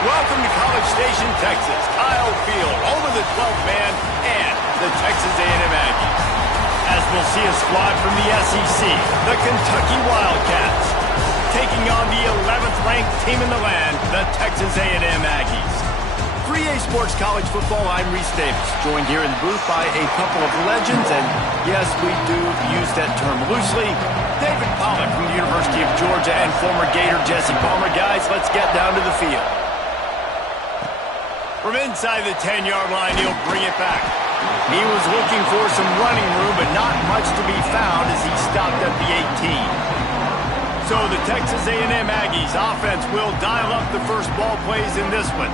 Welcome to College Station, Texas. Kyle Field, home of the 12th man and the Texas A&M Aggies. As we'll see a squad from the SEC, the Kentucky Wildcats, taking on the 11th-ranked team in the land, the Texas A&M Aggies. For EA Sports College Football, I'm Reese Davis, joined here in the booth by a couple of legends, and yes, we do use that term loosely. David Pollack from the University of Georgia and former Gator Jesse Palmer. Guys, let's get down to the field. From inside the 10-yard line, he'll bring it back. He was looking for some running room, but not much to be found as he stopped at the 18. So the Texas A&M Aggies offense will dial up the first ball plays in this one.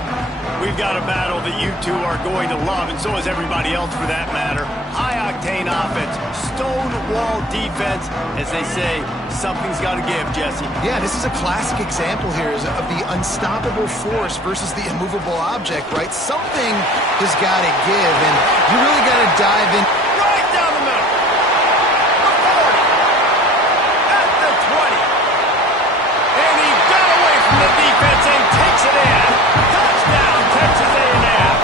We've got a battle that you two are going to love, and so is everybody else for that matter. High-octane offense, stone-wall defense. As they say, something's got to give, Jesse. Yeah, this is a classic example here of the unstoppable force versus the immovable object, right? Something has got to give, and you really got to dive in. Right down the middle. The 40. At the 20. And he got away from the defense and takes it in. Touchdown, Texas A&M.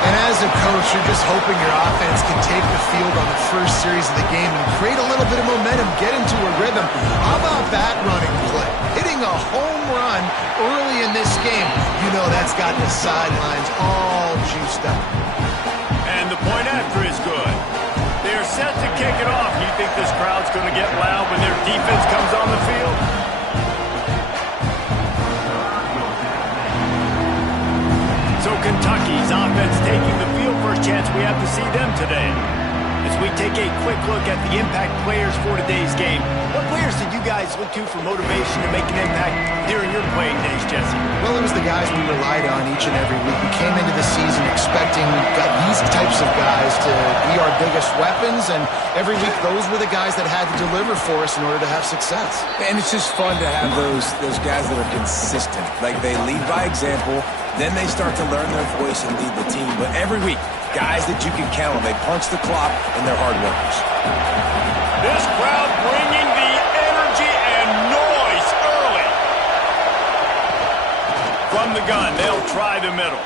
And as a coach, you're just hoping your offense can take the field on the first series of the game and create a little bit of momentum, get into a rhythm. How about that running play? Hitting a home run early in this game. You know that's got the sidelines all juiced up. And the point after is good. They're set to kick it off. You think this crowd's going to get loud when their defense comes on the field? So Kentucky's offense taking the field. First chance we have to see them today. As we take a quick look at the impact players for today's game, what players did you guys look to for motivation to make an impact during your playing days, Jesse? Well, it was the guys we relied on each and every week. We came into the season expecting these types of guys to be our biggest weapons, and every week those were the guys that had to deliver for us in order to have success. And it's just fun to have those guys that are consistent. Like, they lead by example, then they start to learn their voice and lead the team. But every week, guys that you can count on. They punch the clock, and they're hard workers. This crowd bringing the energy and noise early. From the gun, they'll try the middle.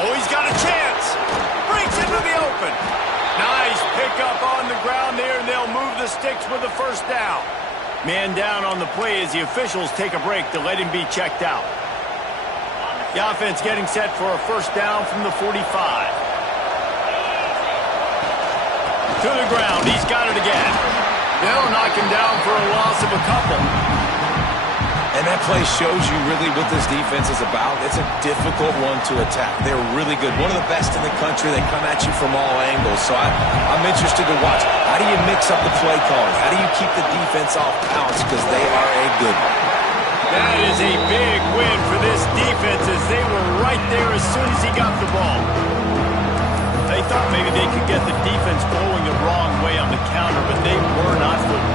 Oh, he's got a chance. Breaks into the open. Nice pickup on the ground there, and they'll move the sticks with the first down. Man down on the play as the officials take a break to let him be checked out. The offense getting set for a first down from the 45. To the ground. He's got it again. They'll knock him down for a loss of a couple. And that play shows you really what this defense is about. It's a difficult one to attack. They're really good. One of the best in the country. They come at you from all angles. So I'm interested to watch. How do you mix up the play calling? How do you keep the defense off balance? Because they are a good one. That is a big win for this defense as they were right there as soon as he got the ball. They thought maybe they could get the defense flowing the wrong way on the counter, but they were not fooled.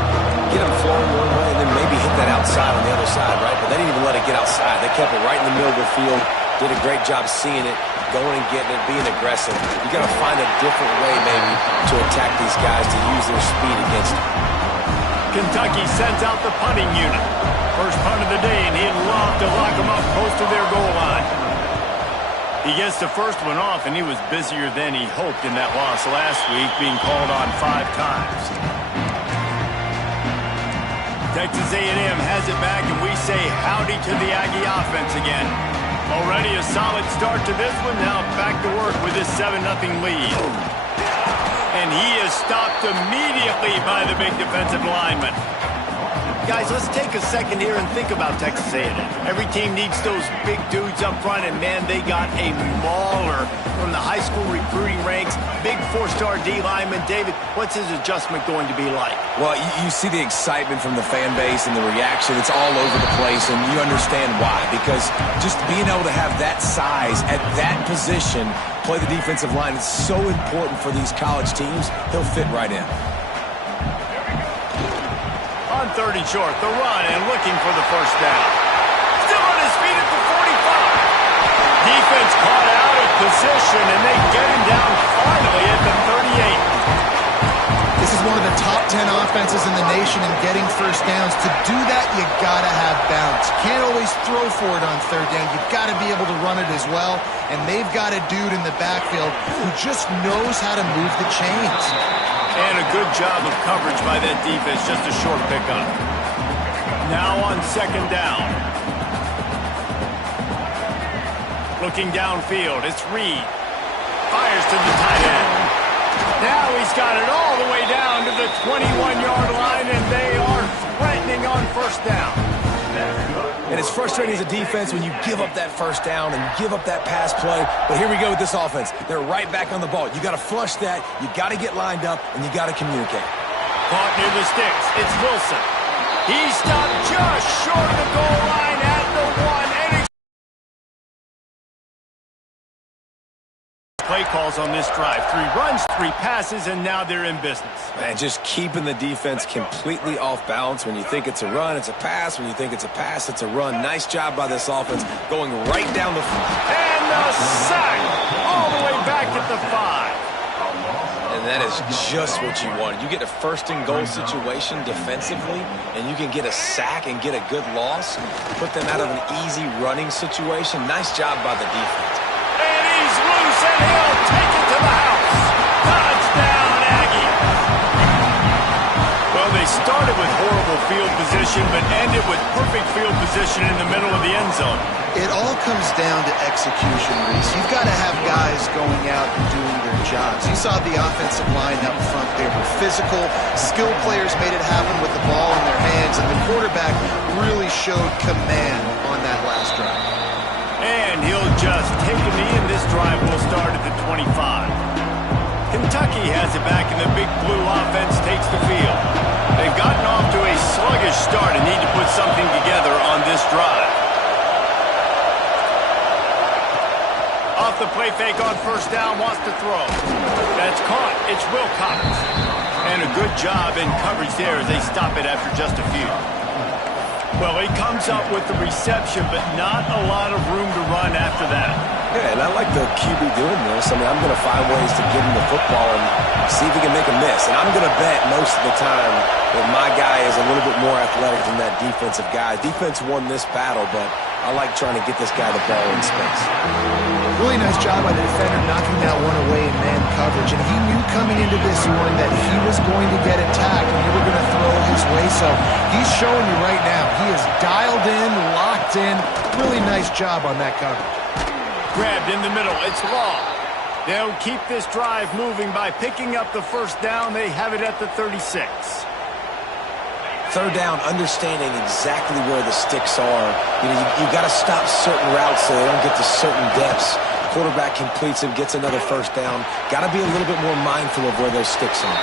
Get them flowing one way and then maybe hit that outside on the other side, right? But they didn't even let it get outside. They kept it right in the middle of the field, did a great job seeing it, going and getting it, being aggressive. You got to find a different way maybe to attack these guys, to use their speed against them. Kentucky sends out the punting unit. First punt of the day, and he'd love to lock them up close to their goal line. He gets the first one off, and he was busier than he hoped in that loss last week, being called on 5 times. Texas A&M has it back, and we say howdy to the Aggie offense again. Already a solid start to this one. Now back to work with this 7-0 lead. And he is stopped immediately by the big defensive lineman. Guys, let's take a second here and think about Texas A&M. Every team needs those big dudes up front, and man, they got a mauler from the high school recruiting ranks. Big four-star D lineman. David, what's his adjustment going to be like? Well, you see the excitement from the fan base and the reaction. It's all over the place, and you understand why. Because just being able to have that size at that position, play the defensive line, is so important for these college teams. He'll fit right in. On 30 short, the run and looking for the first down. Still on his feet at the 45. Defense caught out of position, and they get him down finally at the 38. This is one of the top 10 offenses in the nation in getting first downs. To do that, you got to have balance. You can't always throw for it on third down. You've got to be able to run it as well, and they've got a dude in the backfield who just knows how to move the chains. And a good job of coverage by that defense, just a short pickup. Now on second down. Looking downfield, it's Reed. Fires to the tight end. Now he's got it all the way down to the 21-yard line, and they are threatening on first down. And it's frustrating as a defense when you give up that first down and give up that pass play. But here we go with this offense. They're right back on the ball. You got to flush that. You got to get lined up, and you got to communicate. Caught near the sticks. It's Wilson. He stopped just short of the goal line at the 1. Play calls on this drive. 3 runs, 3 passes, and now they're in business. Man, just keeping the defense completely off balance. When you think it's a run, it's a pass. When you think it's a pass, it's a run. Nice job by this offense going right down the field. And the sack all the way back at the 5. And that is just what you want. You get a first-and-goal situation defensively, and you can get a sack and get a good loss, put them out of an easy running situation. Nice job by the defense. And he's loose, and he'll take it to the house. Touchdown, Aggie. Well, they started with horrible field position, but ended with perfect field position in the middle of the end zone. It all comes down to execution, Reese. You've got to have guys going out and doing their jobs. You saw the offensive line up front. They were physical. Skilled players made it happen with the ball in their hands, and the quarterback really showed command on that last drive. And he'll just take a knee, and this drive will start at the 25. Kentucky has it back, and the big blue offense takes the field. They've gotten off to a sluggish start and need to put something together on this drive. Off the play fake on first down, wants to throw. That's caught. It's Wilcox. And a good job in coverage there as they stop it after just a few. Well, he comes up with the reception, but not a lot of room to run after that. Yeah, and I like the QB doing this. I mean, I'm going to find ways to get him the football and see if he can make a miss. And I'm going to bet most of the time that my guy is a little bit more athletic than that defensive guy. Defense won this battle, but I like trying to get this guy the ball in space. Really nice job by the defender knocking that one away in man coverage. And he knew coming into this one that he was going to get attacked and you were going to throw his way. So he's showing you right now. He is dialed in, locked in. Really nice job on that coverage. Grabbed in the middle. It's Law. They'll keep this drive moving by picking up the first down. They have it at the 36. Third down, understanding exactly where the sticks are. You know, you got to stop certain routes so they don't get to certain depths. Quarterback completes him, gets another first down. Got to be a little bit more mindful of where those sticks are.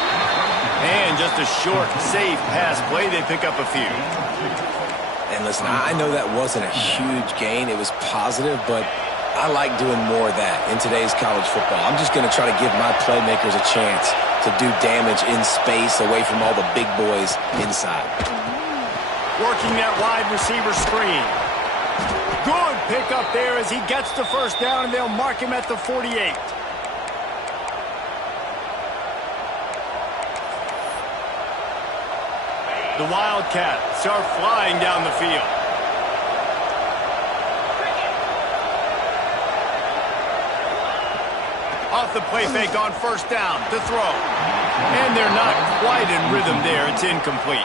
And just a short, safe pass play. They pick up a few. And listen, I know that wasn't a huge gain. It was positive, but I like doing more of that in today's college football. I'm just going to try to give my playmakers a chance to do damage in space away from all the big boys inside. Working that wide receiver screen. Good pickup there as he gets the first down, and they'll mark him at the 48. The Wildcats are flying down the field. Off the play fake on first down to throw. And they're not quite in rhythm there. It's incomplete.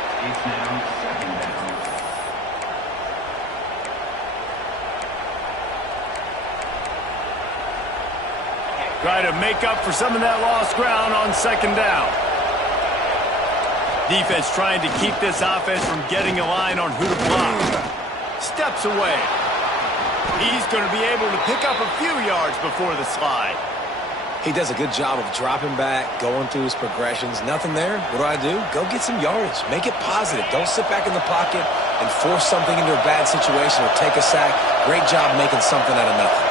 Try to make up for some of that lost ground on second down. Defense trying to keep this offense from getting a line on who to block. Steps away. He's going to be able to pick up a few yards before the slide. He does a good job of dropping back, going through his progressions. Nothing there. What do? Go get some yardage. Make it positive. Don't sit back in the pocket and force something into a bad situation or take a sack. Great job making something out of nothing.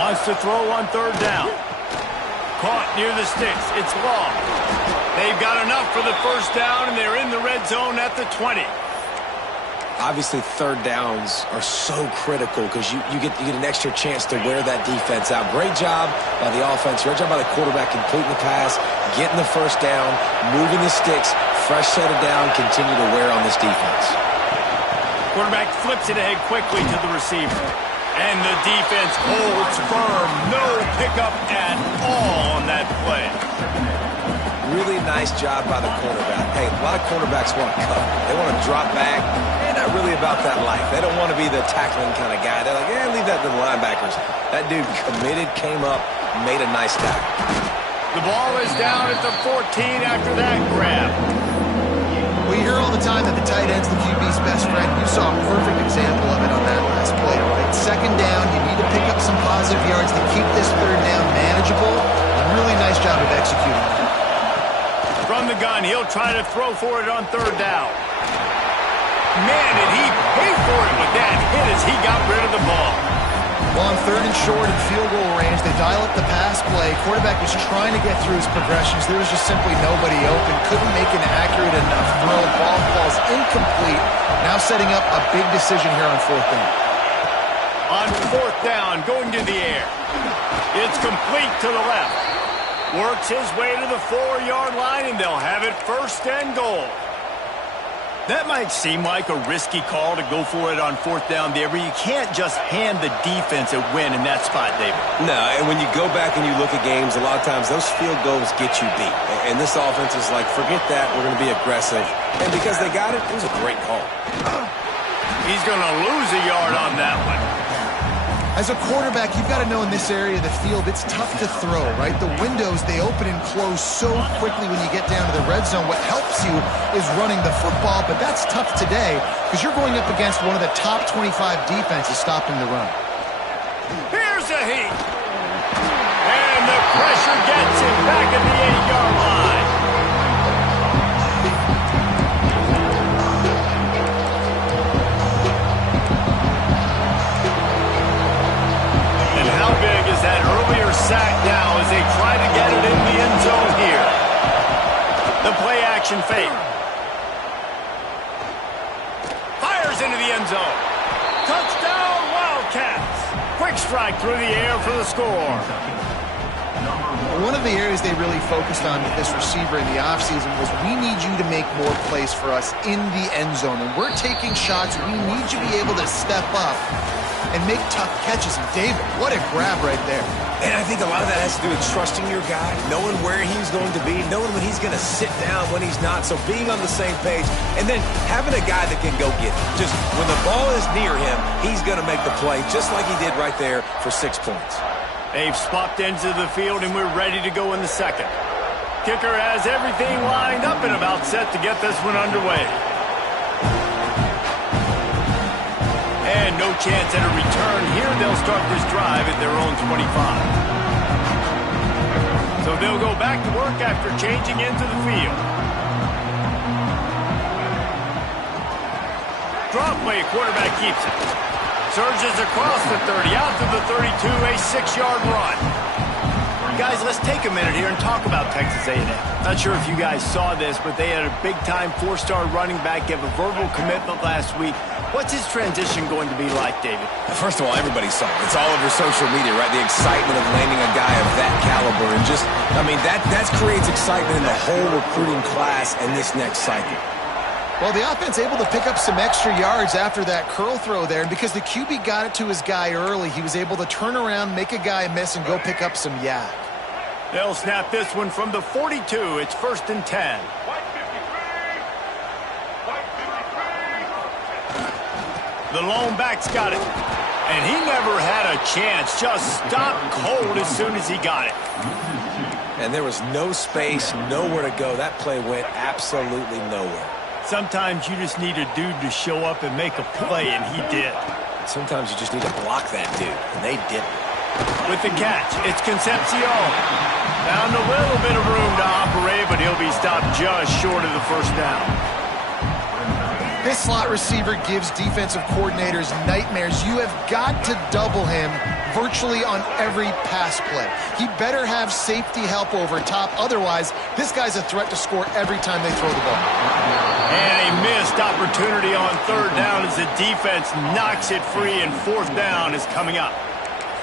Wants to throw on third down. Caught near the sticks. It's long. They've got enough for the first down, and they're in the red zone at the 20. Obviously, third downs are so critical because you get an extra chance to wear that defense out. Great job by the offense. Great job by the quarterback completing the pass, getting the first down, moving the sticks, fresh set of down, continue to wear on this defense. Quarterback flips it ahead quickly to the receiver. And the defense holds firm. No pickup at all on that play. Really nice job by the quarterback. Hey, a lot of quarterbacks want to cover. They want to drop back. They're not really about that life. They don't want to be the tackling kind of guy. They're like, yeah, leave that to the linebackers. That dude committed, came up, made a nice tackle. The ball is down at the 14 after that grab. We hear all the time that the tight end's the QB's best friend. You saw a perfect example of it on that last play, right? Second down, you need to pick up some positive yards to keep this third down manageable. A really nice job of executing. From the gun, he'll try to throw for it on third down. Man, did he pay for it with that hit as he got rid of the ball. Well, on third and short and field goal range, they dial up the pass play. Quarterback was trying to get through his progressions. There was just simply nobody open. Couldn't make an accurate enough throw. Ball falls incomplete. Now setting up a big decision here on fourth down. On fourth down, going to the air. It's complete to the left. Works his way to the 4-yard line, and they'll have it first and goal. That might seem like a risky call to go for it on fourth down there, but you can't just hand the defense a win in that spot, David. No, and when you go back and you look at games, a lot of times those field goals get you beat. And this offense is like, forget that, we're going to be aggressive. And because they got it, it was a great call. He's going to lose a yard on that one. As a quarterback, you've got to know in this area of the field, it's tough to throw, right? The windows, they open and close so quickly when you get down to the red zone. What helps you is running the football, but that's tough today because you're going up against one of the top 25 defenses stopping the run. Here's a heat. And the pressure gets him back at the 8-yard line. How big is that earlier sack now as they try to get it in the end zone here? The play action fake. Fires into the end zone. Touchdown Wildcats. Quick strike through the air for the score. One of the areas they really focused on with this receiver in the offseason was we need you to make more plays for us in the end zone. When we're taking shots, we need you to be able to step up and make tough catches. And David, what a grab right there. And I think a lot of that has to do with trusting your guy, knowing where he's going to be, knowing when he's going to sit down, when he's not. So being on the same page, and then having a guy that can go get it. Just when the ball is near him, he's going to make the play, just like he did right there for 6 points. They've swapped into the field, and we're ready to go in the second. Kicker has everything lined up and about set to get this one underway. And no chance at a return here. They'll start this drive at their own 25. So they'll go back to work after changing into the field. Drop play, quarterback keeps it. Surges across the 30, out to the 32, a 6-yard run. Guys, let's take a minute here and talk about Texas A&M. Not sure if you guys saw this, but they had a big-time 4-star running back give a verbal commitment last week. What's his transition going to be like, David? First of all, everybody saw it. It's all over social media, right? The excitement of landing a guy of that caliber. And just, I mean, that creates excitement in the whole recruiting class in this next cycle. Well, the offense able to pick up some extra yards after that curl throw there. And because the QB got it to his guy early, he was able to turn around, make a guy miss, and go pick up some yak. They'll snap this one from the 42. It's 1st and 10. The lone back's got it. And he never had a chance. Just stopped cold as soon as he got it. And there was no space, nowhere to go. That play went absolutely nowhere. Sometimes you just need a dude to show up and make a play, and he did. Sometimes you just need to block that dude, and they didn't. With the catch, it's Concepcion. Found a little bit of room to operate, but he'll be stopped just short of the first down. This slot receiver gives defensive coordinators nightmares. You have got to double him virtually on every pass play. He better have safety help over top. Otherwise, this guy's a threat to score every time they throw the ball. And a missed opportunity on third down as the defense knocks it free, and fourth down is coming up.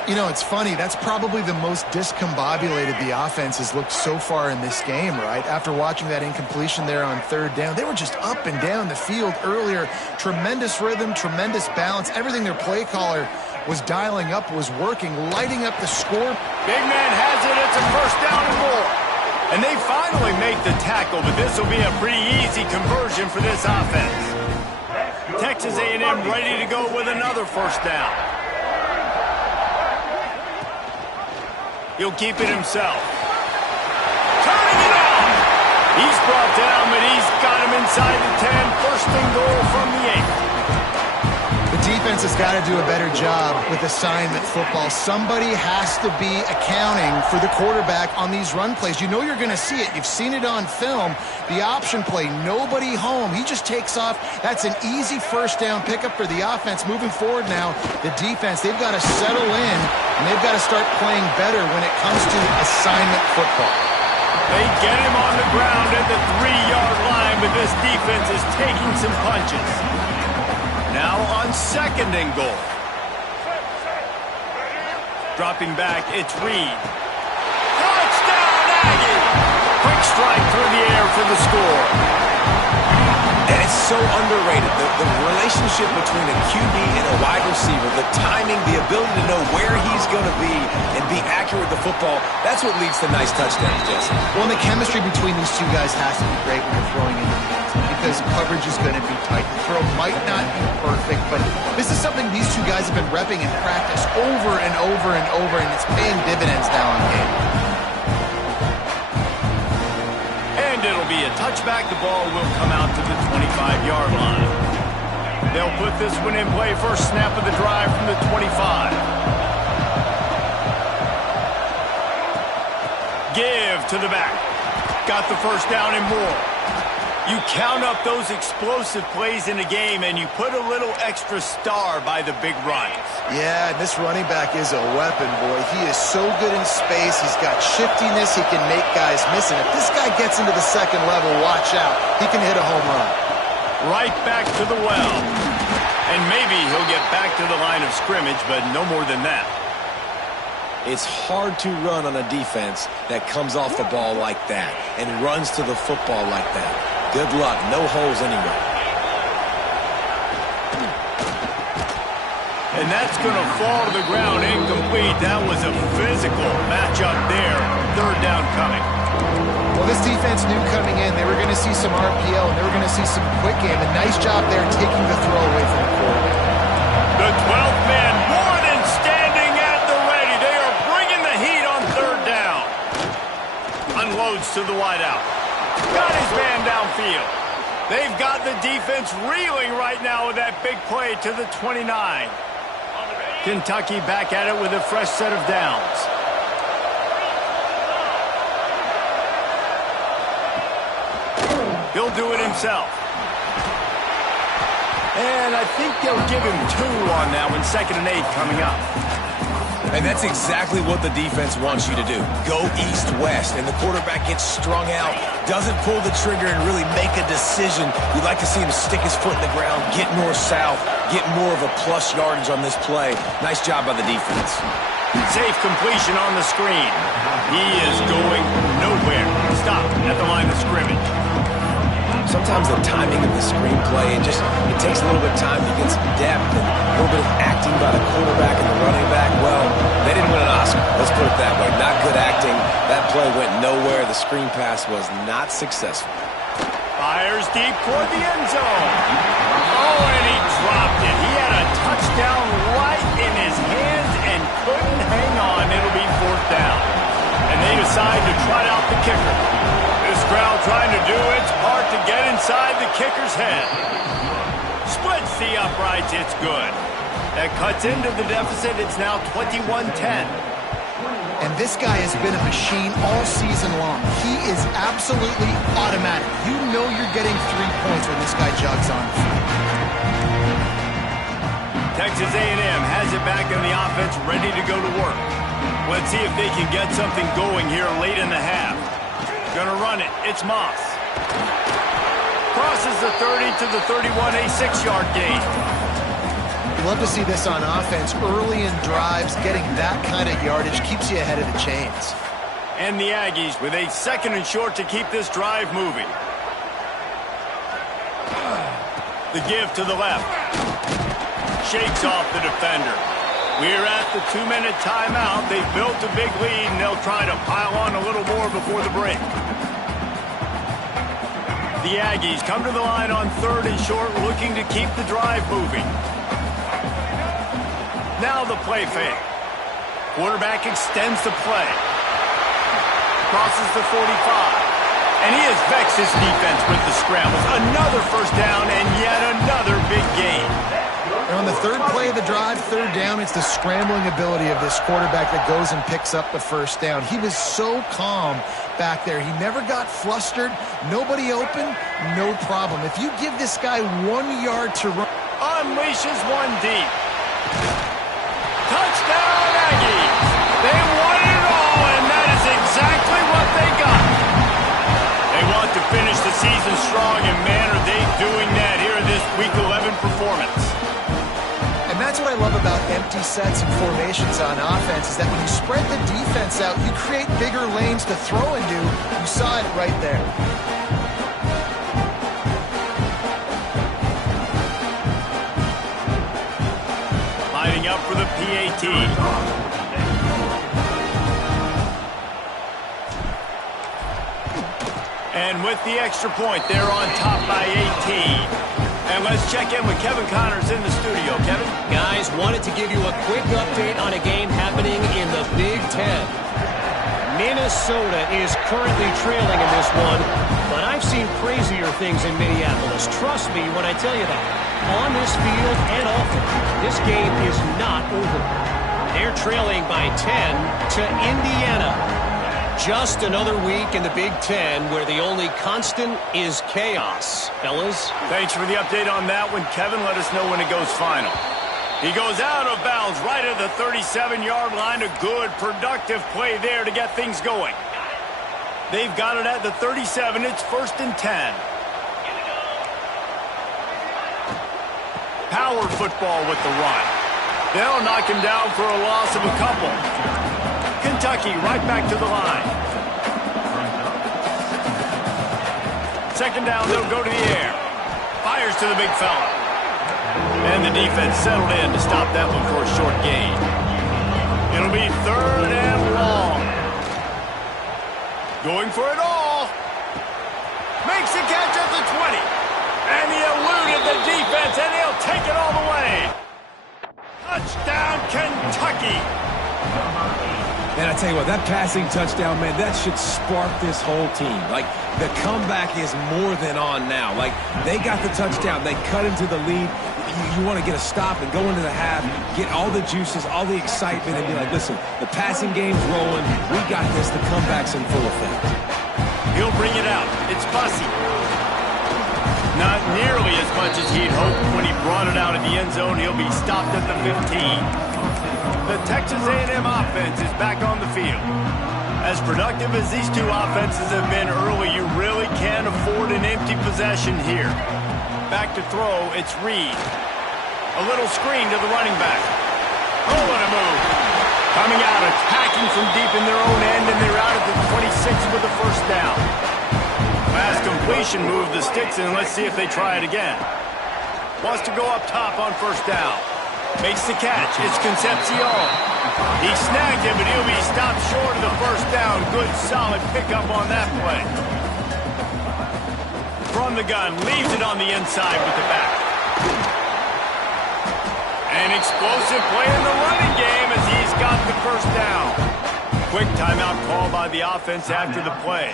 You know, it's funny. That's probably the most discombobulated the offense has looked so far in this game, right? After watching that incompletion there on third down, they were just up and down the field earlier. Tremendous rhythm, tremendous balance. Everything their play caller was dialing up was working, lighting up the score. Big man has it. It's a first down and more. And they finally make the tackle, but this will be a pretty easy conversion for this offense. Texas A&M ready to go with another first down. He'll keep it himself. Turning it on. He's brought down, but he's got him inside the 10. First and goal from the 8. The defense has got to do a better job with assignment football. Somebody has to be accounting for the quarterback on these run plays. You know you're going to see it. You've seen it on film. The option play, nobody home. He just takes off. That's an easy first down pickup for the offense. Moving forward now, the defense, they've got to settle in, and they've got to start playing better when it comes to assignment football. They get him on the ground at the 3-yard line, but this defense is taking some punches. Now on second and goal. Dropping back, it's Reed. Touchdown, Aggie! Quick strike through the air for the score. And it's so underrated. The relationship between a QB and a wide receiver, the timing, the ability to know where he's going to be and be accurate with the football, that's what leads to nice touchdowns, Jesse. Well, the chemistry between these two guys has to be great when you're throwing into the end zone because coverage is going to be tight. The throw might not be perfect, but this is something these two guys have been repping in practice over and over and over, and it's paying dividends now in game. And it'll be a touchback. The ball will come out to the 25-yard line. They'll put this one in play. First snap of the drive from the 25. Give to the back. Got the first down and more. You count up those explosive plays in a game, and you put a little extra star by the big runs. Yeah, this running back is a weapon, boy. He is so good in space. He's got shiftiness. He can make guys miss. And if this guy gets into the second level, watch out. He can hit a home run. Right back to the well. And maybe he'll get back to the line of scrimmage, but no more than that. It's hard to run on a defense that comes off the ball like that and runs to the football like that. Good luck. No holes anyway. And that's going to fall to the ground incomplete. That was a physical matchup there. Third down coming. Well, this defense knew coming in they were going to see some RPO and they were going to see some quick game. A nice job there taking the throw away from the quarterback. The 12th man more than standing at the ready. They are bringing the heat on third down. Unloads to the wideout. Got his man downfield. They've got the defense reeling right now with that big play to the 29. Kentucky back at it with a fresh set of downs. He'll do it himself. And I think they'll give him 2 on that one. 2nd and 8 coming up. And that's exactly what the defense wants you to do. Go east-west, and the quarterback gets strung out, doesn't pull the trigger and really make a decision. You'd like to see him stick his foot in the ground, get north-south, get more of a plus yardage on this play. Nice job by the defense. Safe completion on the screen. He is going nowhere. Stop at the line of scrimmage. Sometimes the timing of the screenplay, it takes a little bit of time to get some depth and a little bit of acting by the quarterback and the running back. Well, they didn't win an Oscar. Let's put it that way. Not good acting. That play went nowhere. The screen pass was not successful. Fires deep toward the end zone. Oh, and he dropped it. He had a touchdown right in his hands and couldn't hang on. It'll be 4th down. And they decide to trot out kicker. This crowd trying to do its part to get inside the kicker's head. Splits the uprights. It's good. That cuts into the deficit. It's now 21-10. And this guy has been a machine all season long. He is absolutely automatic. You know you're getting 3 points when this guy jogs on. Texas A&M has it back in the offense, ready to go to work. Let's see if they can get something going here late in the half. Gonna run it. It's Moss. Crosses the 30 to the 31, a 6-yard gain. You love to see this on offense. Early in drives, getting that kind of yardage keeps you ahead of the chains. And the Aggies with a 2nd and short to keep this drive moving. The give to the left. Shakes off the defender. We're at the 2-minute timeout. They've built a big lead, and they'll try to pile on a little more before the break. The Aggies come to the line on 3rd and short, looking to keep the drive moving. Now the play fake. Quarterback extends the play. Crosses the 45. And he has vexed his defense with the scrambles. Another first down and yet another big gain. And on the 3rd play of the drive, 3rd down, it's the scrambling ability of this quarterback that goes and picks up the first down. He was so calm back there. He never got flustered. Nobody open, no problem. If you give this guy 1 yard to run. Unleashes one deep. Touchdown, Aggies! They wanted it all, and that is exactly what they got. They want to finish the season strong, and man, are they doing that here in this Week 11 performance. And that's what I love about empty sets and formations on offense, is that when you spread the defense out, you create bigger lanes to throw into. You saw it right there. Lining up for the PAT. And with the extra point, they're on top by 18. And let's check in with Kevin Connors in the studio. Kevin? Guys, wanted to give you a quick update on a game happening in the Big Ten. Minnesota is currently trailing in this one, but I've seen crazier things in Minneapolis. Trust me when I tell you that. On this field and off it, this game is not over. They're trailing by 10 to Indiana. Just another week in the Big Ten where the only constant is chaos. Fellas? Thanks for the update on that one, Kevin. Let us know when it goes final. He goes out of bounds right at the 37-yard line. A good, productive play there to get things going. They've got it at the 37. It's 1st and 10. Power football with the run. They'll knock him down for a loss of a couple. Kentucky right back to the line. 2nd down, they'll go to the air. Fires to the big fella. And the defense settled in to stop that one for a short gain. It'll be 3rd and long. Going for it all. Makes the catch at the 20. And he eluded the defense, and he'll take it all the way. Touchdown, Kentucky. And I tell you what, that passing touchdown, man, that should spark this whole team. Like, the comeback is more than on now. Like, they got the touchdown. They cut into the lead. You want to get a stop and go into the half, get all the juices, all the excitement, and be like, listen, the passing game's rolling. We got this. The comeback's in full effect. He'll bring it out. It's Bussey. Not nearly as much as he'd hoped when he brought it out of the end zone. He'll be stopped at the 15. The Texas A&M offense is back on the field. As productive as these two offenses have been early, you really can't afford an empty possession here. Back to throw, it's Reed. A little screen to the running back. Oh, what a move. Coming out, attacking from deep in their own end, and they're out at the 26 with the first down. Last completion moved the sticks in. Let's see if they try it again. Wants to go up top on 1st down. Makes the catch. It's Concepcion. He snagged him, but he'll be stopped short of the 1st down. Good, solid pickup on that play. From the gun, leaves it on the inside with the back. An explosive play in the running game as he's got the 1st down. quick timeout call by the offense after the play.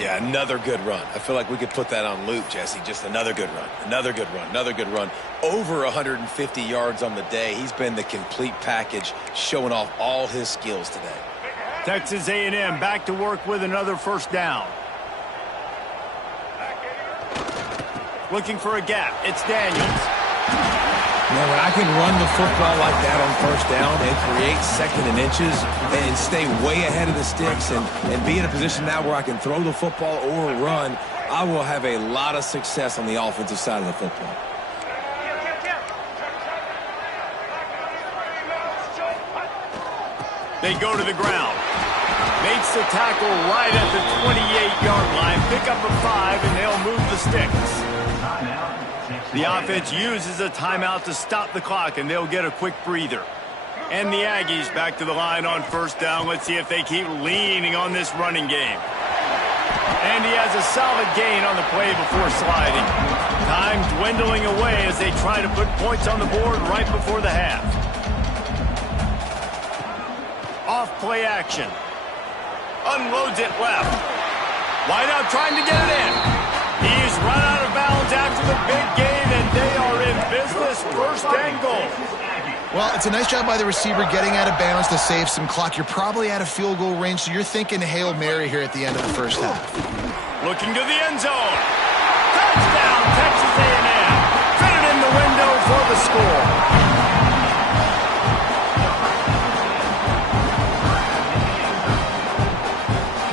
Yeah, another good run. I feel like we could put that on loop, Jesse. Just another good run, another good run, another good run. Over 150 yards on the day. He's been the complete package, showing off all his skills today. Texas A&M back to work with another first down. Looking for a gap. It's Daniels. Now, when I can run the football like that on first down and create second and inches and stay way ahead of the sticks and be in a position now where I can throw the football or run, I will have a lot of success on the offensive side of the football. They go to the ground. Makes the tackle right at the 28-yard line. Pick up a 5, and they'll move the sticks. The offense uses a timeout to stop the clock, and they'll get a quick breather. And the Aggies back to the line on first down. Let's see if they keep leaning on this running game. And he has a solid gain on the play before sliding. Time dwindling away as they try to put points on the board right before the half. Off play action. Unloads it left. Wideout trying to get it in. He's run out of bounds after the big gain, and they are in business. First and goal. Well, it's a nice job by the receiver getting out of bounds to save some clock. You're probably out of field goal range, so you're thinking Hail Mary here at the end of the first half. Looking to the end zone. Touchdown, Texas A&M. Fitted in the window for the score.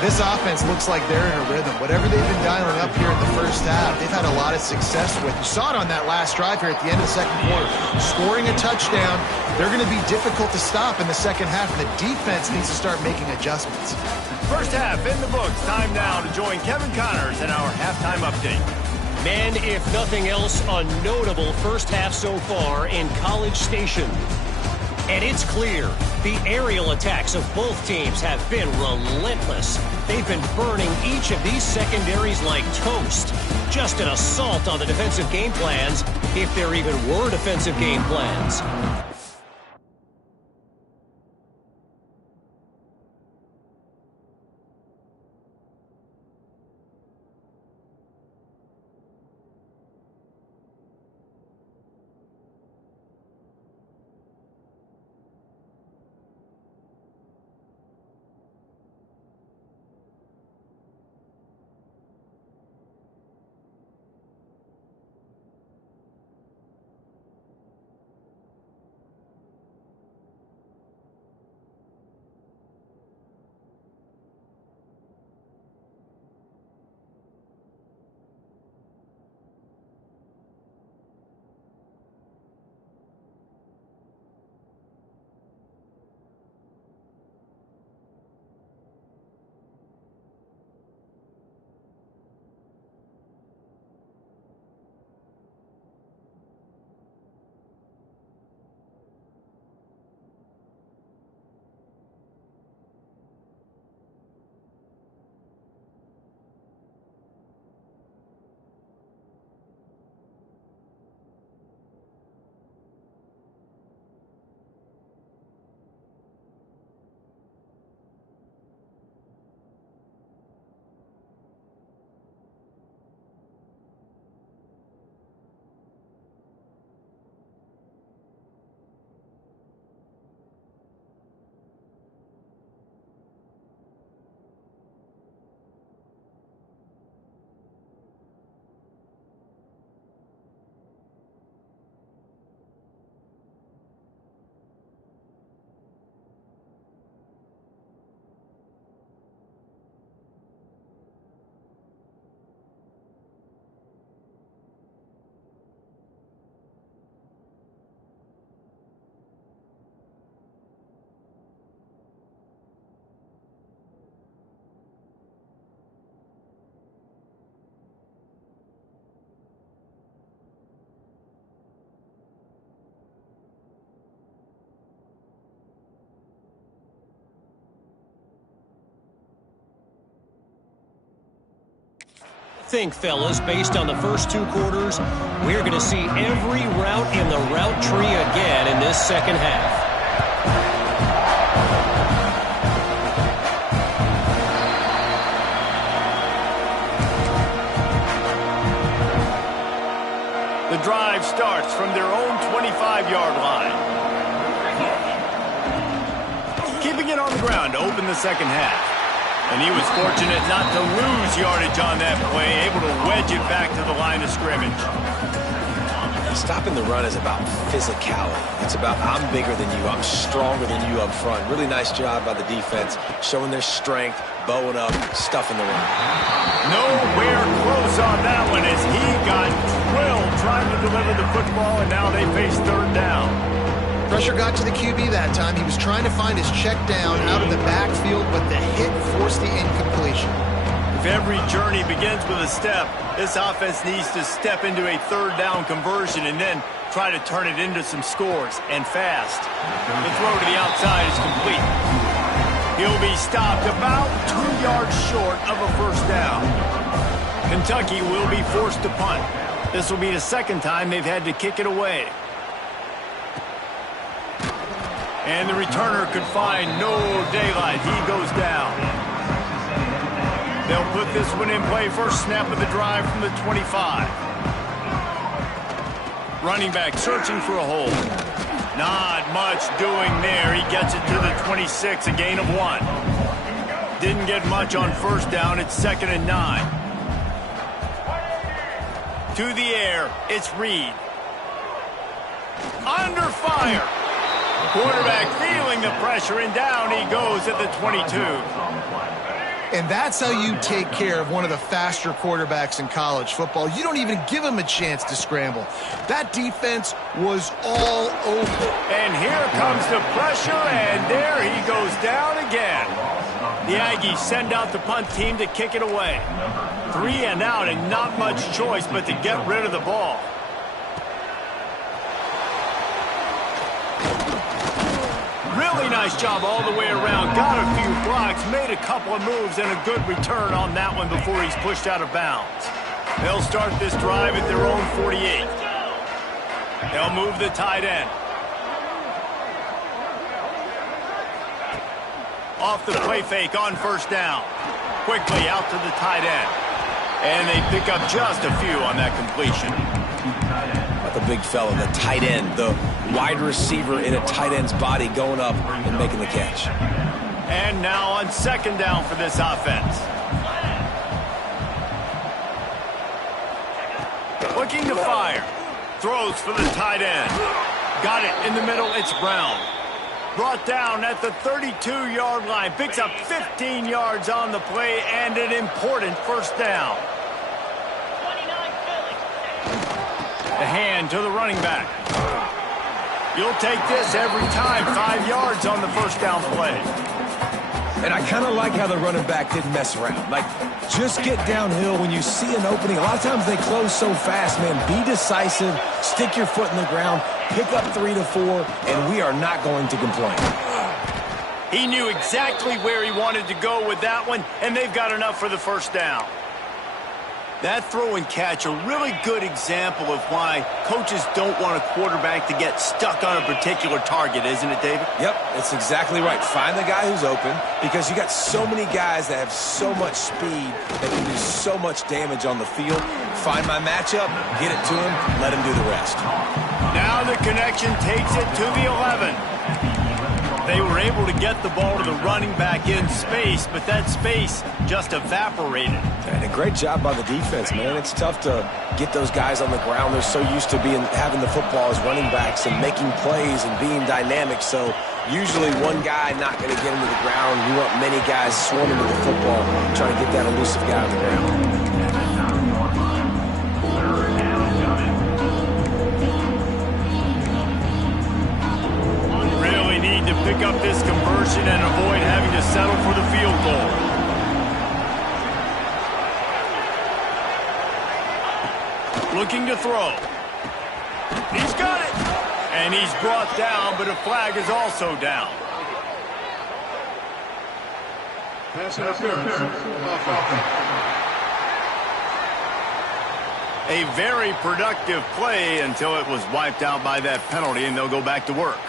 This offense looks like they're in a rhythm. Whatever they've been dialing up here in the first half, they've had a lot of success with. You saw it on that last drive here at the end of the second quarter. Scoring a touchdown, they're going to be difficult to stop in the second half, and the defense needs to start making adjustments. First half in the books. Time now to join Kevin Connors in our halftime update. Man, if nothing else, a notable first half so far in College Station. And it's clear, the aerial attacks of both teams have been relentless. They've been burning each of these secondaries like toast. Just an assault on the defensive game plans, if there even were defensive game plans. Think, fellas, based on the first two quarters, we're going to see every route in the route tree again in this second half. drive starts from their own 25-yard line. Keeping it on the ground to open the second half. And he was fortunate not to lose yardage on that play, able to wedge it back to the line of scrimmage. Stopping the run is about physicality. It's about I'm bigger than you, I'm stronger than you up front. Really nice job by the defense, showing their strength, bowing up, stuffing the run. Nowhere close on that one as he got drilled trying to deliver the football, and now they face third down. Pressure got to the QB that time. He was trying to find his check down out of the backfield, but the hit forced the incompletion. If every journey begins with a step, this offense needs to step into a third down conversion and then try to turn it into some scores, and fast. The throw to the outside is complete. He'll be stopped about 2 yards short of a first down. Kentucky will be forced to punt. This will be the second time they've had to kick it away. And the returner could find no daylight. He goes down. They'll put this one in play. First snap of the drive from the 25. Running back searching for a hole. Not much doing there. He gets it to the 26, a gain of 1. Didn't get much on first down. It's 2nd and 9. To the air, it's Reed. Under fire. Quarterback feeling the pressure, and down he goes at the 22. And that's how you take care of one of the faster quarterbacks in college football. You don't even give him a chance to scramble. That defense was all over. And here comes the pressure, and there he goes down again. The Aggies send out the punt team to kick it away. 3 and out, and not much choice but to get rid of the ball. Really nice job all the way around. Got a few blocks, made a couple of moves, and a good return on that one before he's pushed out of bounds. They'll start this drive at their own 48. They'll move the tight end. Off the play fake on first down. Quickly out to the tight end. And they pick up just a few on that completion. The big fella, the tight end, the wide receiver in a tight end's body going up and making the catch. And now on second down for this offense. Looking to fire. Throws for the tight end. Got it in the middle, it's Brown. Brought down at the 32-yard line. Picks up 15 yards on the play and an important first down. The hand to the running back. You'll take this every time. 5 yards on the first down play. And I kind of like how the running back didn't mess around. Like, just get downhill when you see an opening. A lot of times they close so fast, man. Be decisive. Stick your foot in the ground. Pick up 3 to 4, and we are not going to complain. He knew exactly where he wanted to go with that one, and they've got enough for the first down. That throw and catch, a really good example of why coaches don't want a quarterback to get stuck on a particular target, isn't it, David? Yep, that's exactly right. Find the guy who's open, because you got so many guys that have so much speed that can do so much damage on the field. Find my matchup, get it to him, let him do the rest. Now the connection takes it to the 11. They were able to get the ball to the running back in space, but that space just evaporated. And a great job by the defense, man. It's tough to get those guys on the ground. They're so used to having the football as running backs and making plays and being dynamic. So usually one guy not going to get into the ground. You want many guys swarming to the football, trying to get that elusive guy on the ground. Need to pick up this conversion and avoid having to settle for the field goal. Looking to throw. He's got it. And he's brought down, but a flag is also down. Pass interference. A very productive play until it was wiped out by that penalty, and they'll go back to work.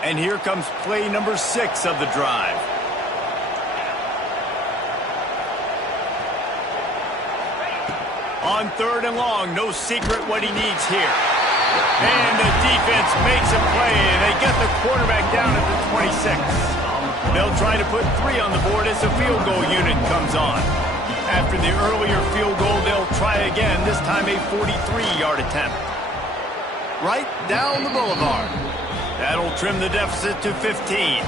And here comes play number 6 of the drive. On 3rd and long, no secret what he needs here. And the defense makes a play, and they get the quarterback down at the 26. They'll try to put 3 on the board as the field goal unit comes on. After the earlier field goal, they'll try again, this time a 43-yard attempt. Right down the boulevard. That'll trim the deficit to 15.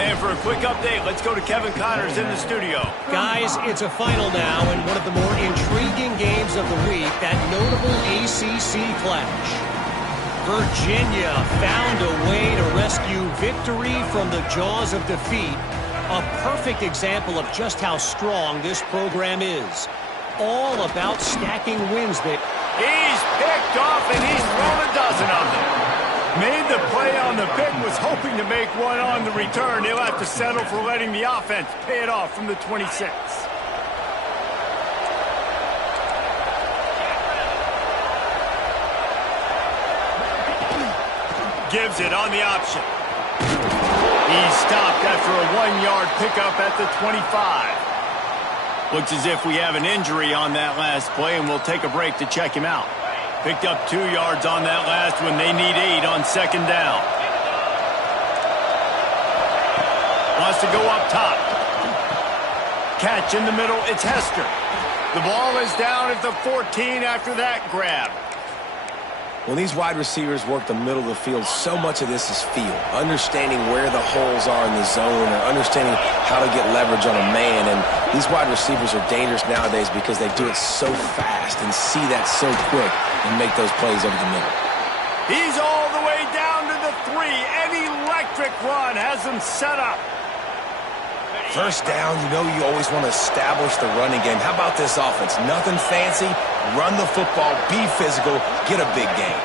And for a quick update, let's go to Kevin Connors in the studio. Guys, it's a final now in one of the more intriguing games of the week, that notable ACC clash. Virginia found a way to rescue victory from the jaws of defeat. A perfect example of just how strong this program is. All about stacking wins that... He's picked off, and he's thrown a dozen of them. Made the play on the pick, was hoping to make one on the return. He'll have to settle for letting the offense pay it off from the 26. Gives it on the option. He's stopped after a 1-yard pickup at the 25. Looks as if we have an injury on that last play, and we'll take a break to check him out. Picked up 2 yards on that last one. They need 8 on 2nd down. Wants to go up top. Catch in the middle. It's Hester. The ball is down at the 14 after that grab. When these wide receivers work the middle of the field, so much of this is feel. Understanding where the holes are in the zone, or understanding how to get leverage on a man. And these wide receivers are dangerous nowadays because they do it so fast and see that so quick and make those plays over the middle. He's all the way down to the 3. An electric run has him set up. First down, you know you always want to establish the running game. How about this offense? Nothing fancy. Run the football, be physical, get a big gain.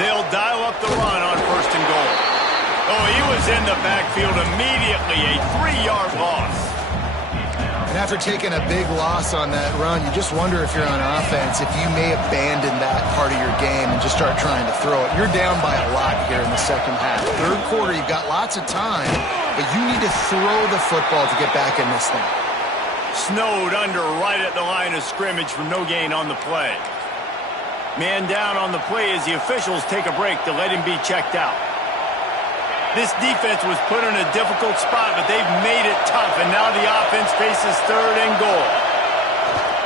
They'll dial up the run on 1st and goal. Oh, he was in the backfield immediately. A 3-yard loss. And after taking a big loss on that run, you just wonder if you're on offense, if you may abandon that part of your game and just start trying to throw it. You're down by a lot here in the 2nd half. 3rd quarter, you've got lots of time, but you need to throw the football to get back in this thing. Snowed under right at the line of scrimmage for no gain on the play. Man down on the play as the officials take a break to let him be checked out. This defense was put in a difficult spot, but they've made it tough, and now the offense faces 3rd and goal.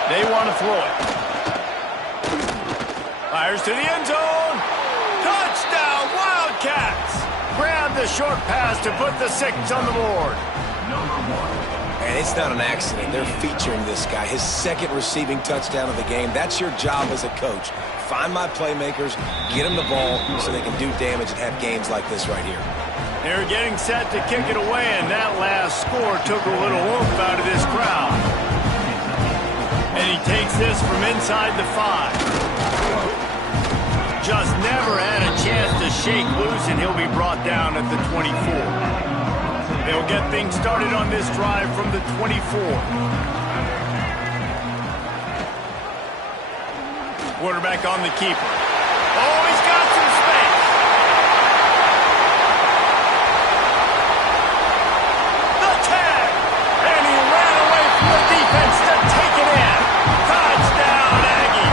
They want to throw it. Fires to the end zone. Touchdown, Wildcats! Grab the short pass to put the 6 on the board. And it's not an accident. They're featuring this guy. His 2nd receiving touchdown of the game. That's your job as a coach. Find my playmakers, get them the ball so they can do damage and have games like this right here. They're getting set to kick it away, and that last score took a little oomph out of this crowd. And he takes this from inside the 5. Just never had a chance to shake loose, and he'll be brought down at the 24. They'll get things started on this drive from the 24. Quarterback on the keeper. Oh, he's got some space. The tag. And he ran away from the defense to take it in. Touchdown, Aggie.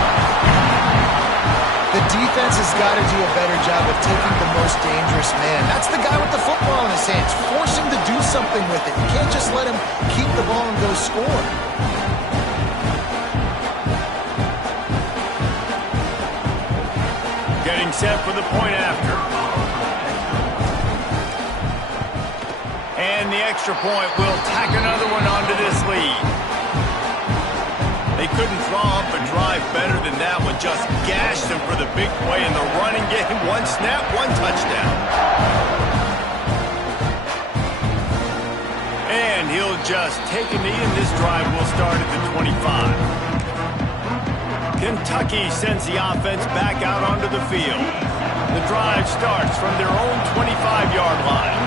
The defense has got to do a better job of taking the most dangerous man. That's the guy with the football in his hands. Force him to do something with it. You can't just let him keep the ball and go score. Getting set for the point after. And the extra point will tack another one onto this lead. They couldn't draw up a drive better than that one. Just gashed them for the big play in the running game. 1 snap, 1 touchdown. And he'll just take a knee, and this drive will start at the 25. Kentucky sends the offense back out onto the field. The drive starts from their own 25-yard line.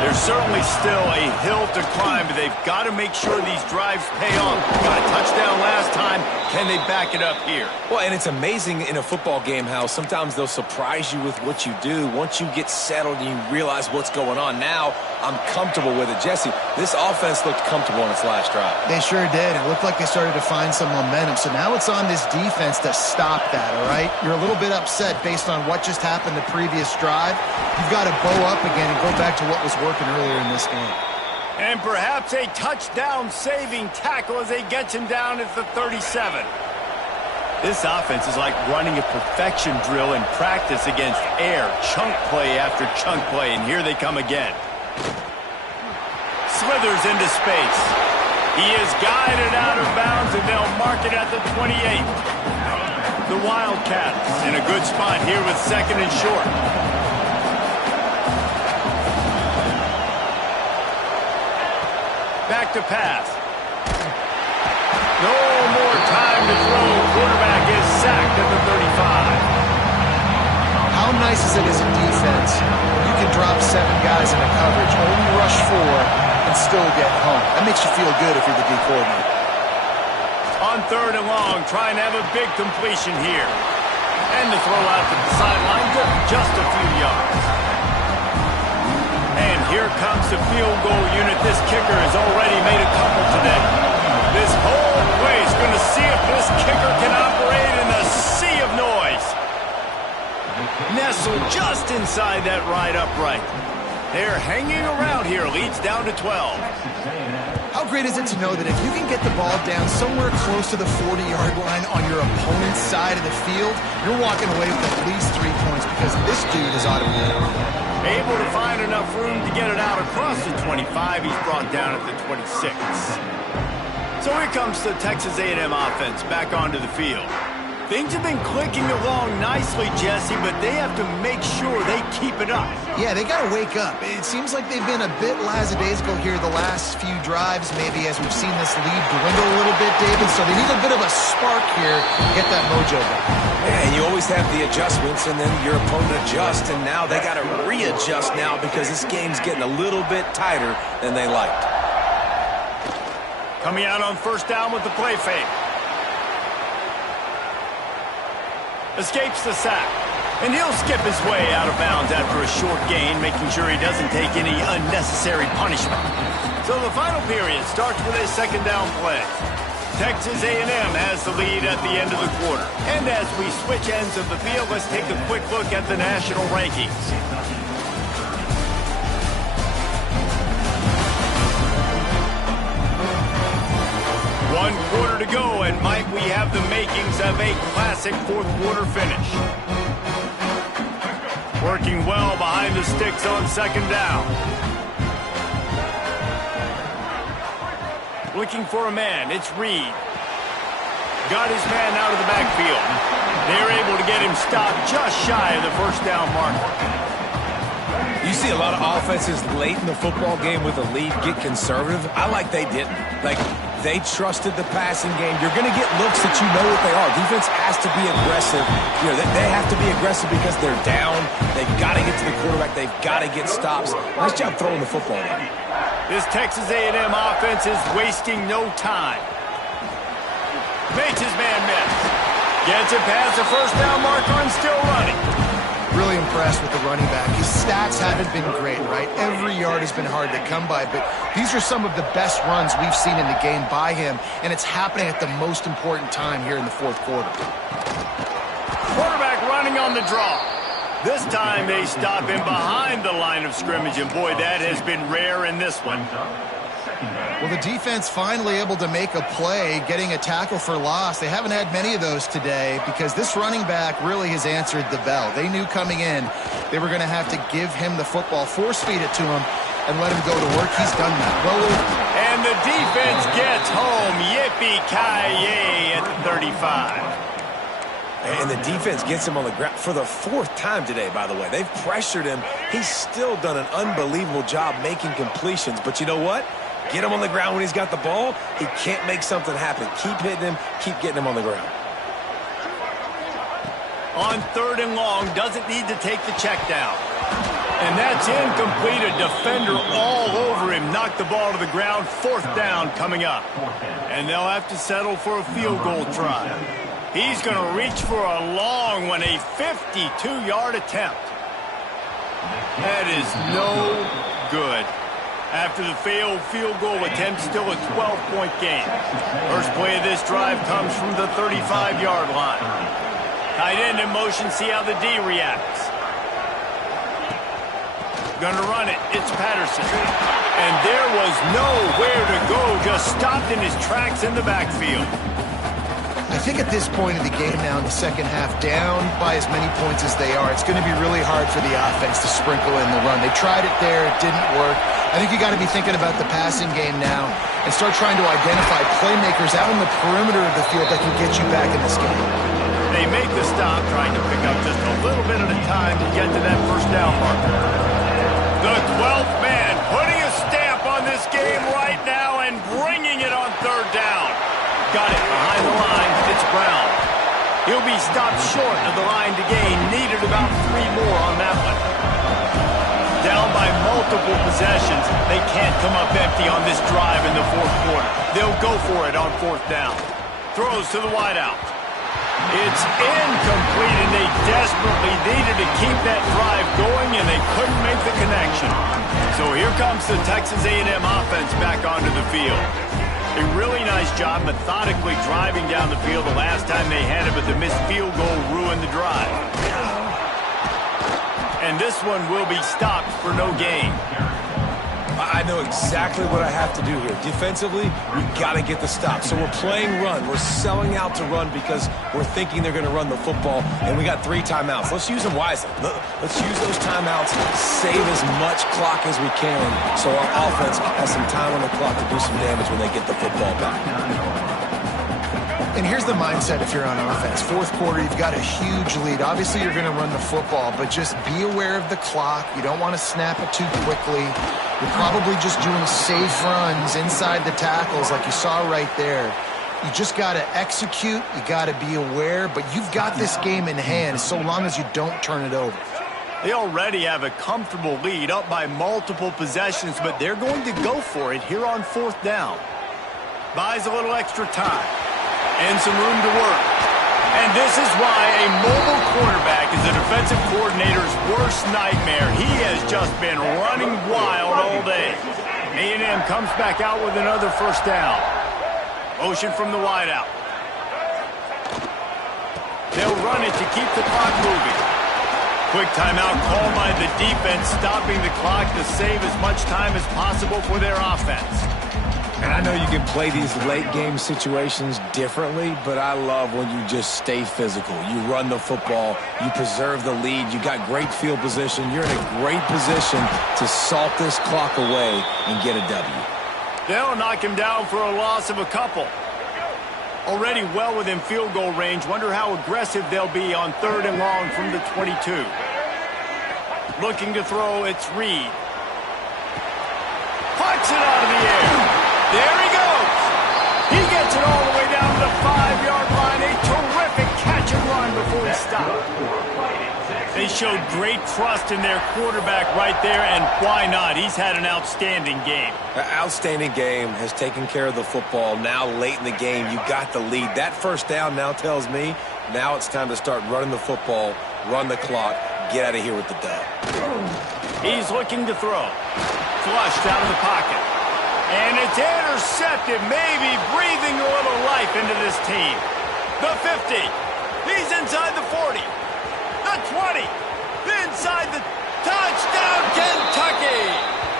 There's certainly still a hill to climb, but they've got to make sure these drives pay off. Got a touchdown last time. Can they back it up here? Well, and it's amazing in a football game how sometimes they'll surprise you with what you do. Once you get settled and you realize what's going on, now I'm comfortable with it. Jesse, this offense looked comfortable on its last drive. They sure did. It looked like they started to find some momentum. So now it's on this defense to stop that, all right? You're a little bit upset based on what just happened the previous drive. You've got to bow up again and go back to what was working earlier in this game. And perhaps a touchdown-saving tackle as they get him down at the 37. This offense is like running a perfection drill in practice against air, chunk play after chunk play, and here they come again. Slithers into space. He is guided out of bounds, and they'll mark it at the 28. The Wildcats in a good spot here with second and short. Back to pass. No more time to throw. Quarterback is sacked at the 35. How nice is it as a defense when you can drop 7 guys into coverage, only rush 4, and still get home? That makes you feel good if you're the D coordinator. On third and long, trying to have a big completion here. And the throw out to the sideline, just a few yards. And here comes the field goal unit. This kicker has already made a couple today. This whole place going to see if this kicker can operate in the sea of noise. Nestled just inside that right upright. They're hanging around here. Leads down to 12. How great is it to know that if you can get the ball down somewhere close to the 40-yard line on your opponent's side of the field, you're walking away with at least 3 points because this dude is automatic. Able to find enough room to get it out across the 25. He's brought down at the 26. So here comes the Texas A&M offense back onto the field. Things have been clicking along nicely, Jesse, but they have to make sure they keep it up. Yeah, they got to wake up. It seems like they've been a bit lackadaisical here the last few drives, maybe as we've seen this lead dwindle a little bit, David. So they need a bit of a spark here to get that mojo back. Yeah, and you always have the adjustments, and then your opponent adjusts, and now they got to readjust now because this game's getting a little bit tighter than they liked. Coming out on first down with the play fake. Escapes the sack. And he'll skip his way out of bounds after a short gain, making sure he doesn't take any unnecessary punishment. So the final period starts with a second down play. Texas A&M has the lead at the end of the quarter. And as we switch ends of the field, let's take a quick look at the national rankings. One quarter to go, and Mike, we have the makings of a classic fourth quarter finish. Working well behind the sticks on second down. Looking for a man, it's Reed. Got his man out of the backfield. They're able to get him stopped just shy of the first down marker. You see a lot of offenses late in the football game with a lead get conservative. I like they didn't. Like, they trusted the passing game. You're going to get looks that you know what they are. Defense has to be aggressive. You know, they have to be aggressive because they're down. They've got to get to the quarterback. They've got to get stops. Nice job throwing the football. This Texas A&M offense is wasting no time. Makes his man miss. Gets it past the first down marker and still running. Really impressed with the running back. His stats haven't been great, right? Every yard has been hard to come by, but these are some of the best runs we've seen in the game by him, and it's happening at the most important time here in the fourth quarter. Quarterback running on the draw. This time they stop him behind the line of scrimmage, and boy, that has been rare in this one. Well, the defense finally able to make a play, getting a tackle for loss. They haven't had many of those today because this running back really has answered the bell. They knew coming in they were going to have to give him the football, force-feed it to him, and let him go to work. He's done that. Well, and the defense gets home. Yippee-ki-yay at the 35. And the defense gets him on the ground for the fourth time today, by the way. They've pressured him. He's still done an unbelievable job making completions. But you know what? Get him on the ground when he's got the ball. He can't make something happen. Keep hitting him. Keep getting him on the ground. On third and long, doesn't need to take the check down. And that's incomplete. A defender all over him. Knocked the ball to the ground. 4th down coming up. And they'll have to settle for a field goal try. He's going to reach for a long one, a 52-yard attempt. That is no good. After the failed field goal attempt, still a 12-point game. First play of this drive comes from the 35-yard line. Tight end in motion, see how the D reacts. Gonna run it. It's Patterson. And there was nowhere to go. Just stopped in his tracks in the backfield. I think at this point of the game now in the second half, down by as many points as they are, it's going to be really hard for the offense to sprinkle in the run. They tried it there. It didn't work. I think you got to be thinking about the passing game now and start trying to identify playmakers out on the perimeter of the field that can get you back in this game. They make the stop, trying to pick up just a little bit at a time to get to that first down marker. The 12th man putting a stamp on this game right now and bringing it on 3rd down. Got it behind the line. It's Brown. He'll be stopped short of the line to gain. Needed about 3 more on that one. Down by multiple possessions. They can't come up empty on this drive in the 4th quarter. They'll go for it on 4th down. Throws to the wideout. It's incomplete, and they desperately needed to keep that drive going, and they couldn't make the connection. So here comes the Texas A&M offense back onto the field. A really nice job methodically driving down the field the last time they had it, but the missed field goal ruined the drive. And this one will be stopped for no gain. I know exactly what I have to do here. Defensively, we've got to get the stop. So we're playing run. We're selling out to run because we're thinking they're going to run the football, and we got 3 timeouts. Let's use them wisely. Let's use those timeouts, save as much clock as we can so our offense has some time on the clock to do some damage when they get the football back. And here's the mindset if you're on offense. 4th quarter, you've got a huge lead. Obviously, you're going to run the football, but just be aware of the clock. You don't want to snap it too quickly. You're probably just doing safe runs inside the tackles like you saw right there. You just got to execute. You got to be aware, but you've got this game in hand so long as you don't turn it over. They already have a comfortable lead up by multiple possessions, but they're going to go for it here on 4th down. Buys a little extra time. And some room to work. And this is why a mobile quarterback is a defensive coordinator's worst nightmare. He has just been running wild all day. A&M comes back out with another 1st down. Motion from the wideout. They'll run it to keep the clock moving. Quick timeout called by the defense, stopping the clock to save as much time as possible for their offense. And I know you can play these late-game situations differently, but I love when you just stay physical. You run the football. You preserve the lead. You got great field position. You're in a great position to salt this clock away and get a W. They'll knock him down for a loss of a couple. Already well within field goal range. Wonder how aggressive they'll be on 3rd and long from the 22. Looking to throw, it's Reed. Puts it out of the air. There he goes. He gets it all the way down to the 5-yard line. A terrific catch and run before he stopped. They showed great trust in their quarterback right there, and why not? He's had an outstanding game. An outstanding game, has taken care of the football. Now late in the game, you got the lead. That 1st down now tells me now it's time to start running the football, run the clock, get out of here with the dub. He's looking to throw. Flushed out of the pocket. And it's intercepted, maybe breathing a little life into this team. The 50. He's inside the 40. The 20. Inside the touchdown, Kentucky.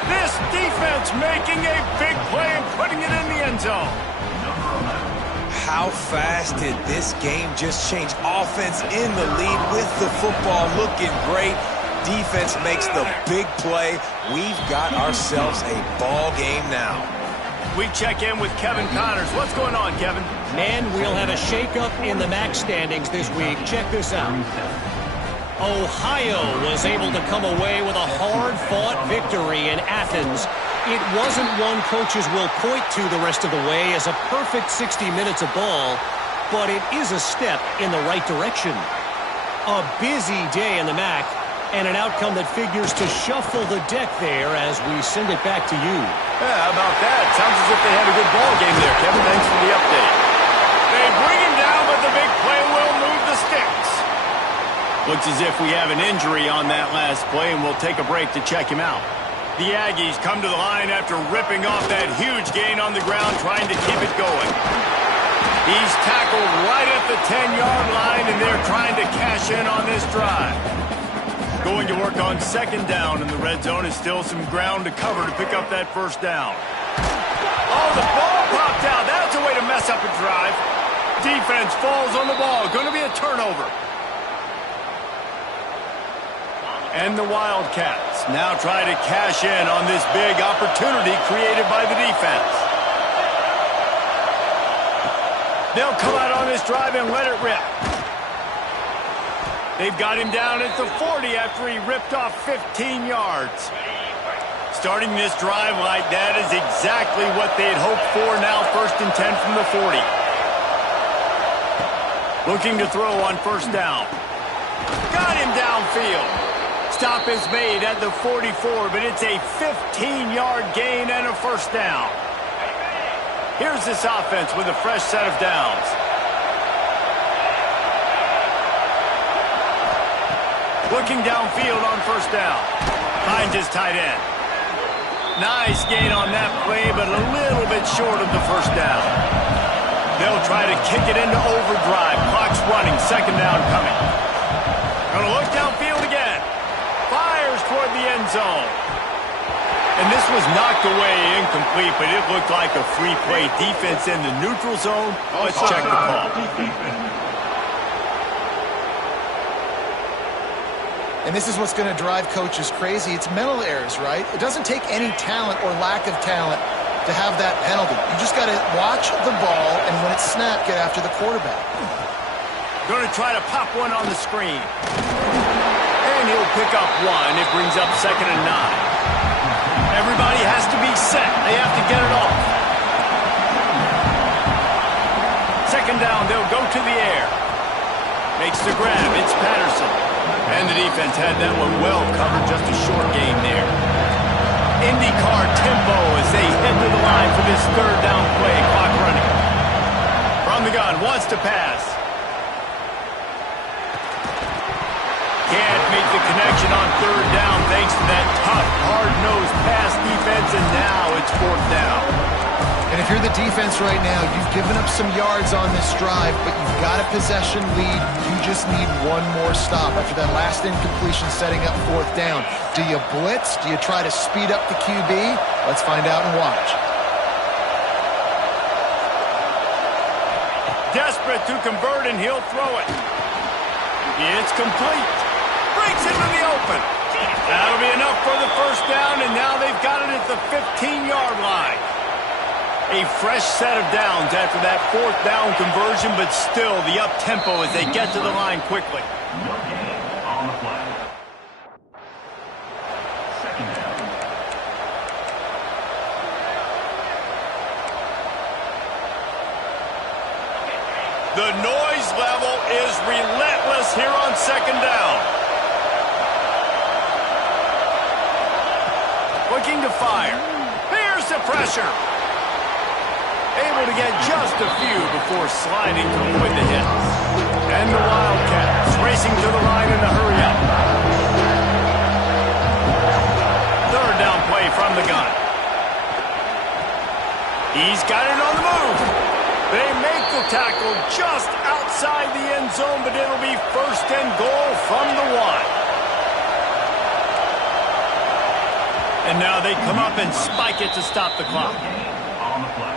This defense making a big play and putting it in the end zone. How fast did this game just change? Offense in the lead with the football, looking great. Defense makes the big play. We've got ourselves a ball game now. We check in with Kevin Connors. What's going on, Kevin? Man, we'll have a shakeup in the MAC standings this week. Check this out. Ohio was able to come away with a hard-fought victory in Athens. It wasn't one coaches will point to the rest of the way as a perfect 60 minutes of ball, but it is a step in the right direction. A busy day in the MAC. And an outcome that figures to shuffle the deck there as we send it back to you. Yeah, how about that? Sounds as if they had a good ball game there, Kevin. Thanks for the update. They bring him down, but the big play will move the sticks. Looks as if we have an injury on that last play, and we'll take a break to check him out. The Aggies come to the line after ripping off that huge gain on the ground, trying to keep it going. He's tackled right at the 10-yard line, and they're trying to cash in on this drive. Going to work on second down in the red zone is still some ground to cover to pick up that first down. Oh, the ball popped out. That's a way to mess up a drive. Defense falls on the ball. Going to be a turnover. And the Wildcats now try to cash in on this big opportunity created by the defense. They'll come out on this drive and let it rip. They've got him down at the 40 after he ripped off 15 yards. Starting this drive like that is exactly what they had hoped for. Now 1st and 10 from the 40. Looking to throw on first down. Got him downfield. Stop is made at the 44, but it's a 15-yard gain and a first down. Here's this offense with a fresh set of downs. Looking downfield on first down. Finds his tight end. Nice gain on that play, but a little bit short of the first down. They'll try to kick it into overdrive. Clock's running. Second down coming. Gonna look downfield again. Fires toward the end zone. And this was knocked away incomplete, but it looked like a free play. Defense in the neutral zone. Let's check the call. And this is what's going to drive coaches crazy. It's mental errors, right? It doesn't take any talent or lack of talent to have that penalty. You just got to watch the ball, and when it's snapped, get after the quarterback. Going to try to pop one on the screen. And he'll pick up one. It brings up 2nd and 9. Everybody has to be set. They have to get it off. Second down, they'll go to the air. Makes the grab. It's Patterson. And the defense had that one well covered, just a short gain there. IndyCar tempo as they head to the line for this third down play. Clock running. From the gun, wants to pass. Can't make the connection on third down thanks to that tough, hard-nosed pass defense, and now it's 4th down. And if you're the defense right now, you've given up some yards on this drive, but you've got a possession lead. You just need one more stop after that last incompletion setting up 4th down. Do you blitz? Do you try to speed up the QB? Let's find out and watch. Desperate to convert, and he'll throw it. It's complete. Breaks into the open. That'll be enough for the first down, and now they've got it at the 15-yard line. A fresh set of downs after that 4th down conversion, but still the up-tempo as they get to the line quickly. On the flag. Second down. The noise level is relentless here on second down. Looking to fire. Here's the pressure. Able to get just a few before sliding to avoid the hits. And the Wildcats racing to the line in a hurry-up. Third down play from the gun. He's got it on the move. They make the tackle just outside the end zone, but it'll be 1st and goal from the 1. And now they come up and spike it to stop the clock. On the flag.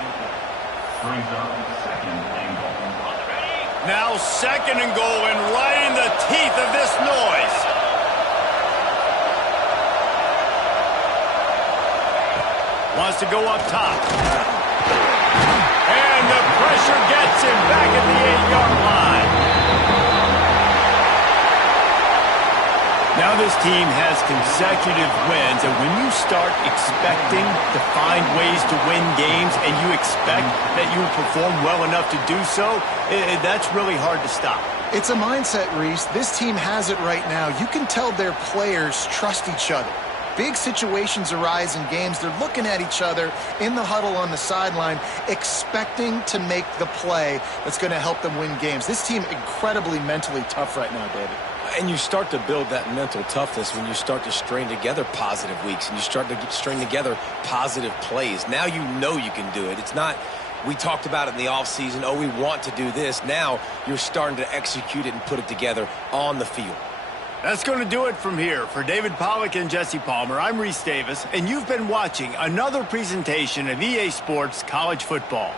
Brings up 2nd and goal. Now 2nd and goal, and right in the teeth of this noise. Wants to go up top. And the pressure gets him back at the 8-yard line. Now this team has consecutive wins, and when you start expecting to find ways to win games and you expect that you will perform well enough to do so, that's really hard to stop. It's a mindset, Reese. This team has it right now. You can tell their players trust each other. Big situations arise in games. They're looking at each other in the huddle on the sideline, expecting to make the play that's going to help them win games. This team incredibly mentally tough right now, David. And you start to build that mental toughness when you start to string together positive weeks and you start to string together positive plays. Now you know you can do it. It's not, we talked about it in the offseason, oh, we want to do this. Now you're starting to execute it and put it together on the field. That's going to do it from here. For David Pollack and Jesse Palmer, I'm Reese Davis, and you've been watching another presentation of EA Sports College Football.